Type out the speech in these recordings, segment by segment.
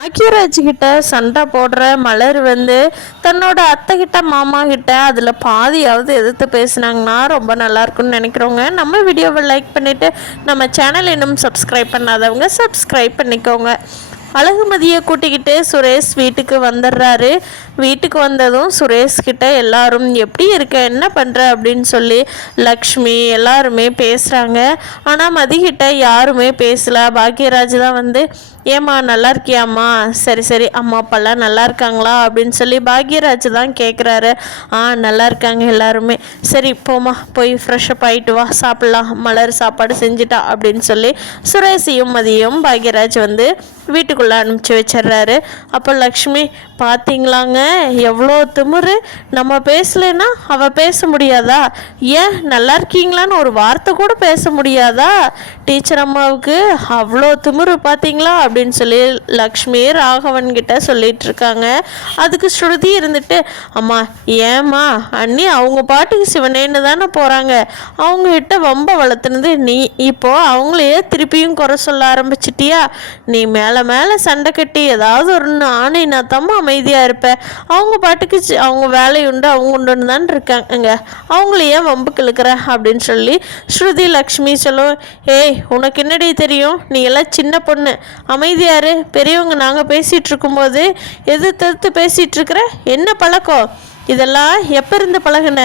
பாக்கியராஜ் கிட்ட சண்டை போடுற மலர் தன்னோட அத்தை கிட்ட மாமா கிட்ட அதில் பாதியாவது எதிர்த்து பேசுனாங்கன்னா ரொம்ப நல்லா இருக்கும்னு நினைக்கிறோங்க. நம்ம வீடியோவை லைக் பண்ணிவிட்டு நம்ம சேனல் இன்னும் சப்ஸ்கிரைப் பண்ணாதவங்க சப்ஸ்கிரைப் பண்ணிக்கோங்க. அழகுமதியை கூட்டிக்கிட்டு சுரேஷ் வீட்டுக்கு வந்துடுறாரு. வீட்டுக்கு வந்ததும் சுரேஷ் கிட்ட எல்லாரும் எப்படி இருக்க, என்ன பண்ணுற அப்படின்னு சொல்லி லக்ஷ்மி எல்லாருமே பேசுகிறாங்க. ஆனால் மதிக்கிட்ட யாருமே பேசலை. பாக்கியராஜ் தான் ஏம்மா நல்லா இருக்கியாம்மா, சரி சரி அம்மா அப்பாலாம் நல்லா இருக்காங்களா அப்படின்னு சொல்லி பாக்யராஜ் தான் கேட்குறாரு. நல்லா இருக்காங்க எல்லாருமே. சரி போமா, போய் ஃப்ரெஷ்அப் ஆகிட்டு வா, சாப்பிட்லாம், மலர் சாப்பாடு செஞ்சுட்டா அப்படின்னு சொல்லி சுரேஷையும் மதியும் பாக்யராஜ் வீட்டுக்குள்ளே அனுப்பிச்சி வச்சிட்றாரு. அப்போ லக்ஷ்மி பார்த்தீங்களாங்க எவ்வளோ திமுரு, நம்ம பேசலைன்னா அவள் பேச முடியாதா, ஏன் நல்லா இருக்கீங்களான்னு ஒரு வார்த்தை கூட பேச முடியாதா, டீச்சர் அம்மாவுக்கு அவ்வளோ திமுரு பார்த்தீங்களா அப்படின்னு சொல்லி லக்ஷ்மி ராகவன் கிட்ட சொல்லிட்டு இருக்காங்க. அதுக்கு ஸ்ருதி இருந்துட்டு அம்மா ஏம்மா அண்ணி அவங்க பாட்டுக்கு சிவனேன்னு தானே போகிறாங்க, அவங்ககிட்ட வம்ப வளர்த்துனது நீ, இப்போ அவங்களையே திருப்பியும் குறை சொல்ல ஆரம்பிச்சிட்டியா, நீ மேலே மேலே சண்டை கட்டி ஏதாவது ஒரு ஆணைனா தம்மா அமைதியாக இருப்பேன், அவங்க பாட்டுக்கு அவங்க வேலையுண்டு அவங்க உண்டுன்னு தான் இருக்காங்க, அவங்களையே வம்புக்கு இழுக்கிற அப்படின்னு சொல்லி ஸ்ருதி லக்ஷ்மி சொல்லுவோம். ஏய் உனக்கு என்னடி தெரியும், நீ எல்லாம் சின்ன பொண்ணு, அமைதியாரு, பெரியவங்க நாங்கள் பேசிகிட்டு இருக்கும்போது எதிர்த்து பேசிகிட்டு இருக்கிற, என்ன பழக்கம் இதெல்லாம், எப்போ இருந்து பழகுன,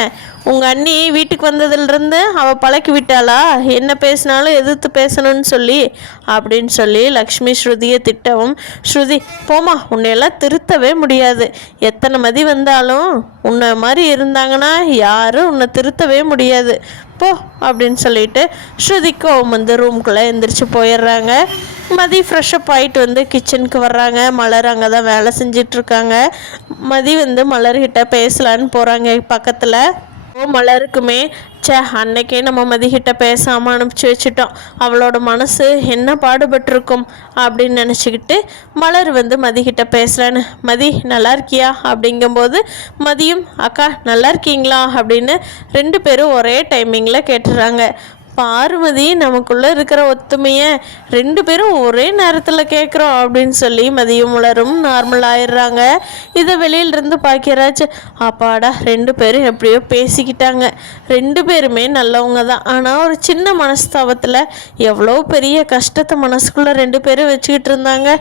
உங்கள் அண்ணி வீட்டுக்கு வந்ததுலேருந்து அவள் பழக்கி விட்டாளா, என்ன பேசினாலும் எதிர்த்து பேசணும்னு சொல்லி அப்படின்னு சொல்லி லக்ஷ்மி ஸ்ருதியை திட்டவும், ஸ்ருதி போமா உன்னையெல்லாம் திருத்தவே முடியாது, எத்தனை மதி வந்தாலும் உன்னை மாதிரி இருந்தாங்கன்னா யாரும் உன்னை திருத்தவே முடியாது போ அப்படின்னு சொல்லிட்டு ஸ்ருதிக்கும் ரூம்குள்ளே எந்திரிச்சு போயிடுறாங்க. மதி ஃப்ரெஷ்அப் ஆகிட்டு கிச்சனுக்கு வர்றாங்க. மலர் அங்கே தான் வேலை செஞ்சிட்ருக்காங்க. மதி மலர்கிட்ட பேசலான்னு போகிறாங்க பக்கத்தில். மலருக்குமே அன்னைக்கே நம்ம மதிக்கிட்ட பேசாமல் அனுப்பிச்சி வச்சுட்டோம், அவளோட மனசு என்ன பாடுபட்டிருக்கும் அப்படின்னு நினச்சிக்கிட்டு மலர் மதிக்கிட்ட பேசுகிறேன்னு, மதி நல்லா இருக்கியா அப்படிங்கும்போது மதியும் அக்கா நல்லா இருக்கீங்களா அப்படின்னு 2 பேரும் ஒரே டைமிங்கில் கேட்டுறாங்க. பார்வதி நமக்குள்ளே இருக்கிற ஒத்துமையை 2 பேரும் ஒரே நேரத்தில் கேட்குறோம் அப்படின்னு சொல்லி மதியம் மலரும் நார்மல் ஆயிடுறாங்க. இதை வெளியிலிருந்து பாக்கியராஜ் அப்பாடா 2 பேரும் எப்படியோ பேசிக்கிட்டாங்க, 2 பேருமே நல்லவங்க தான், ஆனால் ஒரு சின்ன மனஸ்தாபத்தில் எவ்வளோ பெரிய கஷ்டத்தை மனசுக்குள்ளே 2 பேரும் வச்சுக்கிட்டு இருந்தாங்க,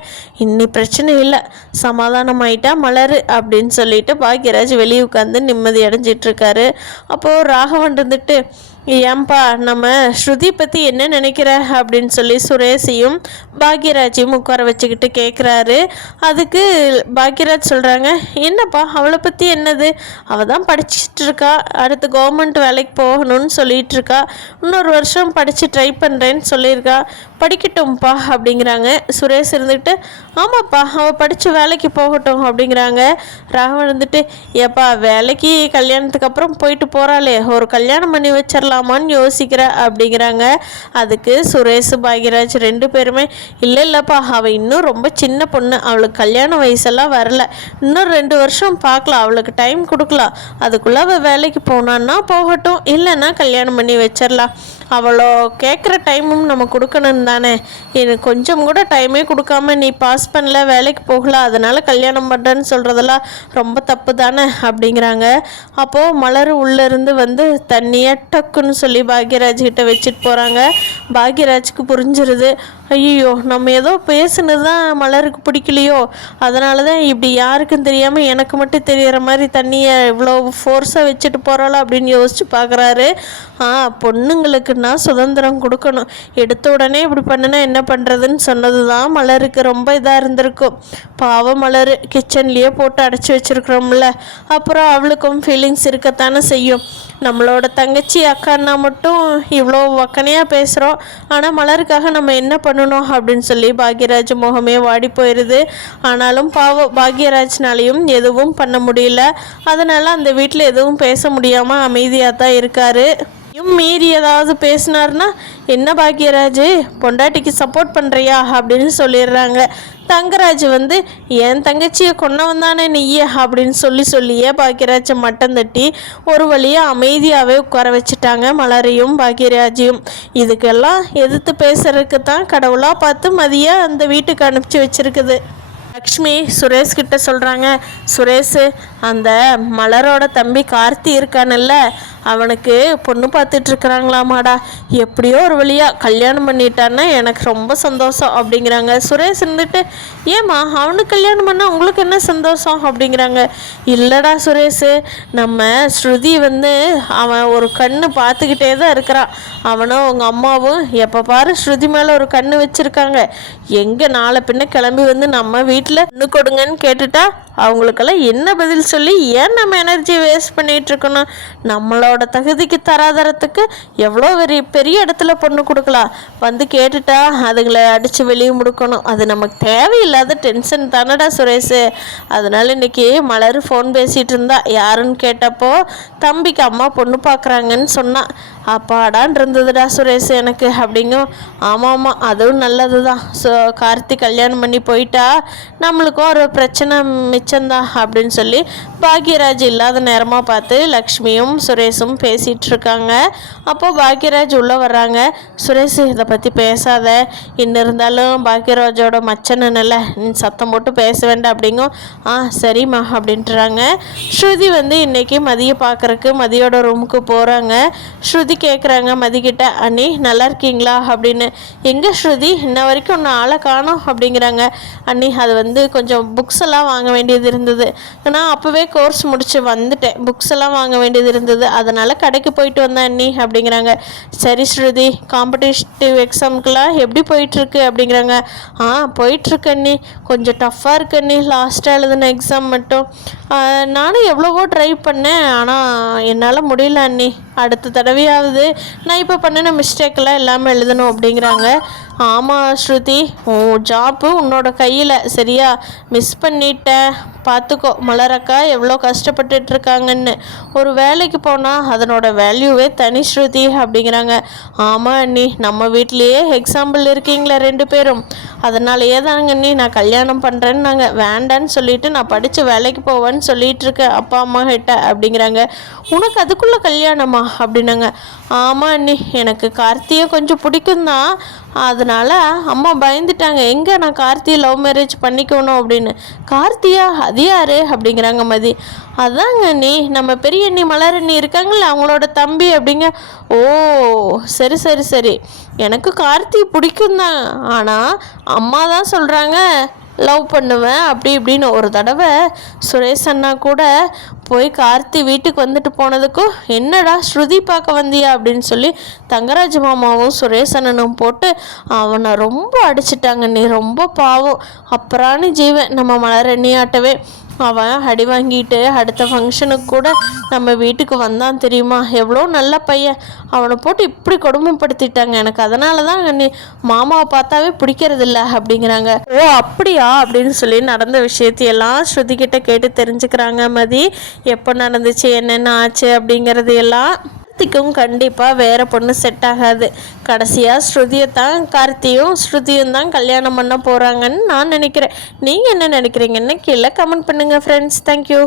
இன்னி பிரச்சனை இல்லை, சமாதானம் ஆயிட்டா மலர் அப்படின்னு சொல்லிட்டு பாக்கியராஜ் வெளியே உட்காந்து நிம்மதி அடைஞ்சிட்ருக்காரு. அப்போது ராகவன் ஏன்பா நம்ம ஸ்ருதி பற்றி என்ன நினைக்கிற அப்படின்னு சொல்லி சுரேஷையும் பாக்யராஜையும் உட்கார வச்சுக்கிட்டு கேட்குறாரு. அதுக்கு பாக்யராஜ் சொல்கிறாங்க, என்னப்பா அவளை பற்றி என்னது, அவள் தான் படிச்சுட்டு இருக்கா, அடுத்து கவர்மெண்ட் வேலைக்கு போகணும்னு சொல்லிகிட்டு இருக்கா, இன்னொரு வருஷம் படித்து ட்ரை பண்ணுறேன்னு சொல்லியிருக்கா, படிக்கட்டும்ப்பா அப்படிங்கிறாங்க. சுரேஷ் ஆமாப்பா அவள் படித்து வேலைக்கு போகட்டும் அப்படிங்கிறாங்க. ராகவன் ஏப்பா வேலைக்கு கல்யாணத்துக்கு அப்புறம் போயிட்டு போகிறாளே, ஒரு கல்யாணம் பண்ணி வச்சிடலாமான்னு யோசிக்கிற அப்படிங்கிறாங்க. அதுக்கு சுரேஷ் பாக்யராஜ் 2 பேருமே இல்லைப்பா அவள் இன்னும் ரொம்ப சின்ன பொண்ணு, அவளுக்கு கல்யாண வயசெல்லாம் வரல, இன்னும் 2 வருஷம் பார்க்கலாம், அவளுக்கு டைம் கொடுக்கலாம், அதுக்குள்ளே அவள் வேலைக்கு போனான்னா போகட்டும், இல்லைன்னா கல்யாணம் பண்ணி வச்சிடலாம், அவளோ கேட்குற டைமும் நம்ம கொடுக்கணும் தானே, எனக்கு கொஞ்சம் கூட டைமே கொடுக்காம நீ பாஸ் பண்ணல, வேலைக்கு போகல, அதனால் கல்யாணம் பண்ணுறேன்னு சொல்கிறதெல்லாம் ரொம்ப தப்பு தானே அப்படிங்கிறாங்க. அப்போது மலர் உள்ளேருந்து தண்ணியை டக்குன்னு சொல்லி பாக்யராஜ் கிட்ட வச்சுட்டு போகிறாங்க. பாக்யராஜுக்கு புரிஞ்சிருது, ஐயோ நம்ம ஏதோ பேசுனது தான் மலருக்கு பிடிக்கலையோ, அதனால தான் இப்படி யாருக்கும் தெரியாமல் எனக்கு மட்டும் தெரிகிற மாதிரி தண்ணியை இவ்வளோ ஃபோர்ஸாக வச்சுட்டு போகிறாளோ அப்படின்னு யோசித்து பார்க்குறாரு. பொண்ணுங்களுக்குன்னா சுதந்திரம் கொடுக்கணும், எடுத்த உடனே இப்படி பண்ணுனா என்ன பண்ணுறதுன்னு சொன்னது தான் மலருக்கு ரொம்ப இதாக இருந்திருக்கும். பாவம் மலர் கிச்சன்லேயே போட்டு அடைச்சி வச்சுருக்குறோம்ல, அப்புறம் அவளுக்கும் ஃபீலிங்ஸ் இருக்கத்தானே செய்யும். நம்மளோட தங்கச்சி அக்கான்னா மட்டும் இவ்வளோ வக்கனையாக பேசுகிறோம், ஆனால் மலருக்காக நம்ம என்ன பண்ணணும் அப்படின்னு சொல்லி பாக்யராஜ் முகமே வாடி போயிடுது. ஆனாலும் பாவம் பாக்யராஜ்னாலையும் எதுவும் பண்ண முடியல, அதனால் அந்த வீட்டில் எதுவும் பேச முடியாமல் அமைதியாக தான் இருக்கார். மீறி ஏதாவது பேசினார்னா என்ன பாக்யராஜ் பொண்டாட்டிக்கு சப்போர்ட் பண்ணுறியா அப்படின்னு சொல்லிடுறாங்க. தங்கராஜ் என் தங்கச்சியை கொன்னவன் தானே நீயே அப்படின்னு சொல்லியே பாக்யராஜை மட்டம் தட்டி ஒரு வழியாக அமைதியாகவே உட்கார வச்சுட்டாங்க மலரையும் பாக்யராஜையும். இதுக்கெல்லாம் எதிர்த்து பேசுறதுக்கு தான் கடவுளாக பார்த்து மதியம் அந்த வீட்டுக்கு அனுப்பிச்சி வச்சிருக்குது. லக்ஷ்மி சுரேஷ் கிட்ட சொல்கிறாங்க, சுரேஷ் அந்த மலரோட தம்பி கார்த்தி இருக்கானல்ல, அவனுக்கு பொண்ணு பார்த்துட்ருக்குறாங்களாமாடா, எப்படியோ ஒரு வழியாக கல்யாணம் பண்ணிட்டான்னா எனக்கு ரொம்ப சந்தோஷம் அப்படிங்கிறாங்க. சுரேஷ் இருந்துட்டு, ஏம்மா அவனுக்கு கல்யாணம் பண்ணால் உங்களுக்கு என்ன சந்தோஷம் அப்படிங்கிறாங்க. இல்லைடா சுரேஷ், நம்ம ஸ்ருதி அவன் ஒரு கண்ணு பார்த்துக்கிட்டே தான் இருக்கிறான். அவனும் அவங்க அம்மாவும் எப்போ பாரு ஸ்ருதி மேலே ஒரு கண்ணு வச்சுருக்காங்க. எங்கே நாளை பின்ன கிளம்பி நம்ம வீட்டில் பொண்ணு கொடுங்கன்னு கேட்டுட்டா அவங்களுக்கெல்லாம் என்ன பதில் சொல்லி ஏன் நம்ம எனர்ஜி வேஸ்ட் பண்ணிகிட்ருக்கணும்? நம்மளோட தகுதிக்கு தராதரத்துக்கு எவ்வளோ பெரிய இடத்துல பொண்ணு கொடுக்கலாம். கேட்டுட்டா அதுங்களை அடித்து வெளியே முடுக்கணும். அது நமக்கு தேவையில்லாத டென்ஷன் தானடா சுரேஷ். அதனால் இன்றைக்கி மலர் ஃபோன் பேசிகிட்டு இருந்தா. யாருன்னு கேட்டப்போ தம்பிக்கு அம்மா பொண்ணு பார்க்குறாங்கன்னு சொன்னான். அப்பாடான் இருந்ததுடா சுரேஷ் எனக்கு அப்படிங்கும். ஆமாம் அதுவும் நல்லது தான். கார்த்திக் கல்யாணம் பண்ணி போயிட்டா நம்மளுக்கும் ஒரு பிரச்சனை மிச்சம்தான் அப்படின்னு சொல்லி பாக்யராஜ் இல்லாத நேரமாக பார்த்து லக்ஷ்மியும் சுரேஷும் பேசிகிட்டு இருக்காங்க. அப்போது பாக்யராஜ் உள்ளே வர்றாங்க. சுரேஷ் இதை பற்றி பேசாத, இன்னும் இருந்தாலும் பாக்யராஜோட மச்சனல்ல, நீ சத்தம் போட்டு பேச வேண்டாம் அப்படிங்கும். சரிம்மா அப்படின்ட்டுறாங்க. ஸ்ருதி இன்றைக்கி மதியை பார்க்குறக்கு மதியோட ரூமுக்கு போகிறாங்க. ஸ்ருதி கேட்குறாங்க மதிக்கிட்ட, அண்ணி நல்லா இருக்கீங்களா அப்படின்னு. எங்கே ஸ்ருதி, இன்ன வரைக்கும் ஒன்று ஆளை காணோம் அப்படிங்கிறாங்க. அண்ணி அது கொஞ்சம் புக்ஸ் எல்லாம் வாங்க வேண்டியது இருந்தது, நான் அப்போவே கோர்ஸ் முடிச்சு வந்துட்டேன், புக்ஸ் எல்லாம் வாங்க வேண்டியது இருந்தது, அதனால் கடைக்கு போயிட்டு வந்தேன் அண்ணி அப்படிங்கிறாங்க. சரி ஸ்ருதி, காம்படிட்டிவ் எக்ஸாமுக்கெல்லாம் எப்படி போயிட்டுருக்கு அப்படிங்கிறாங்க. போயிட்டுருக்கு அண்ணி, கொஞ்சம் டஃப்பாக இருக்கு அண்ணி, லாஸ்ட்டாக எழுதின எக்ஸாம் மட்டும். நானும் எவ்வளவோ ட்ரை பண்ணேன், ஆனால் என்னால் முடியல அண்ணி, அடுத்த தடவையாவது நான் இப்போ பண்ணின மிஸ்டேக்கெல்லாம் எல்லாமே எழுதணும் அப்படிங்கிறாங்க. ஆமாம் ஸ்ருதி, உன் ஜாப்பு உன்னோட கையில், சரியா? மிஸ் பண்ணிட்டேன் பார்த்துக்கோ. மலரக்கா எவ்வளோ கஷ்டப்பட்டுட்ருக்காங்கன்னு. ஒரு வேலைக்கு போனால் அதனோட வேல்யூவே தனி ஸ்ருதி அப்படிங்கிறாங்க. ஆமாம் அண்ணி, நம்ம வீட்லேயே எக்ஸாம்பிள் இருக்கீங்களே 2 பேரும், அதனாலேயே தாங்க அண்ணி நான் கல்யாணம் பண்ணுறேன்னு நாங்கள் வேண்டான்னு சொல்லிவிட்டு நான் படித்து வேலைக்கு போவேன்னு சொல்லிகிட்டு இருக்கேன் அப்பா அம்மா கிட்ட அப்படிங்கிறாங்க. உனக்கு அதுக்குள்ளே கல்யாணமா அப்படின்னாங்க. ஆமாம் அண்ணி, எனக்கு கார்த்தியை கொஞ்சம் பிடிக்கும் தான், அதனால் அம்மா பயந்துட்டாங்க, எங்கே நான் கார்த்தியை லவ் மேரேஜ் பண்ணிக்கணும் அப்படின்னு. கார்த்தியா, அது யார் அப்படிங்கிறாங்க மதி. அதாங்க அண்ணி, நம்ம பெரிய அண்ணி மலர் அண்ணி இருக்காங்கல்ல, அவங்களோட தம்பி அப்படிங்க. ஓ சரி சரி சரி, எனக்கு கார்த்தி பிடிக்கும் தான், ஆனால் அம்மா தான் சொல்கிறாங்க லவ் பண்ணுவேன் அப்படி இப்படின்னு. ஒரு தடவை சுரேஷ் அண்ணா கூட போய் கார்த்தி வீட்டுக்கு வந்துட்டு போனதுக்கும், என்னடா ஸ்ருதி பார்க்க வந்தியா அப்படின்னு சொல்லி தங்கராஜ் மாமாவும் சுரேஷ் அண்ணனும் போட்டு அவனை ரொம்ப அடிச்சிட்டாங்க. நீ ரொம்ப பாவம், அப்புறான்னு ஜீவன் நம்ம மலரண்ணியாட்டவே. அவன் அடி வாங்கிட்டு அடுத்த ஃபங்க்ஷனுக்கு கூட நம்ம வீட்டுக்கு வந்தான் தெரியுமா? எவ்வளோ நல்ல பையன், அவனை போட்டு இப்படி கொடுமைப்படுத்திட்டாங்க. எனக்கு அதனால தான் நீ மாமாவை பார்த்தாவே பிடிக்கிறதில்ல அப்படிங்கிறாங்க. ஓ அப்படியா அப்படின்னு சொல்லி நடந்த விஷயத்தையெல்லாம் ஸ்ருதிக்கிட்ட கேட்டு தெரிஞ்சுக்கிறாங்க மதி. எப்போ நடந்துச்சு, என்னென்ன ஆச்சு அப்படிங்கிறது எல்லாம். கார்த்திக்கும் கண்டிப்பாக வேறு பொண்ணு செட் ஆகாது. கடைசியாக ஸ்ருதியும் தான் கல்யாணம் பண்ண போகிறாங்கன்னு நான் நினைக்கிறேன். நீங்கள் என்ன நினைக்கிறீங்கன்னு கீழே கமெண்ட் பண்ணுங்கள் ஃப்ரெண்ட்ஸ். தேங்க்யூ.